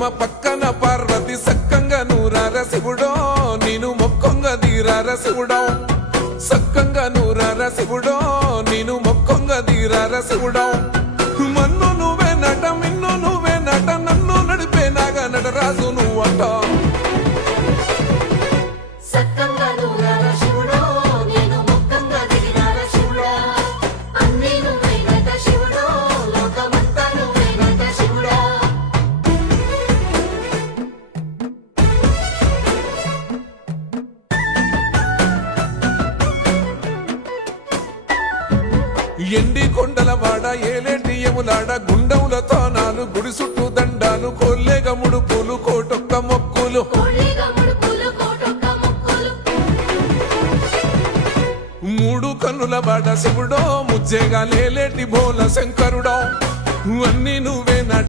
గౌరమ్మ పక్కన పార్వతి సక్కంగా నూరార శివుడో నేను మొక్కంగా దీరార శివుడో సక్కంగా నూరార శివుడో నేను మొక్కంగా దీరార శివుడో మన్ను నువ్వే నట మిన్ను నువ్వే నట నన్ను నడిపే నాగా నటరాజు నువ్వంట ఎండి కొండల వాడ ఏలేటి యములాడ గుండముల తానాలు గుడి చుట్టూ దండాలు కోల్లేగ ముడుపులు కోటొక్క మొక్కులు మూడు కన్నుల వాడ శివుడో ముజ్జేగా లేలేటి భోల శంకరుడో అన్ని నువ్వు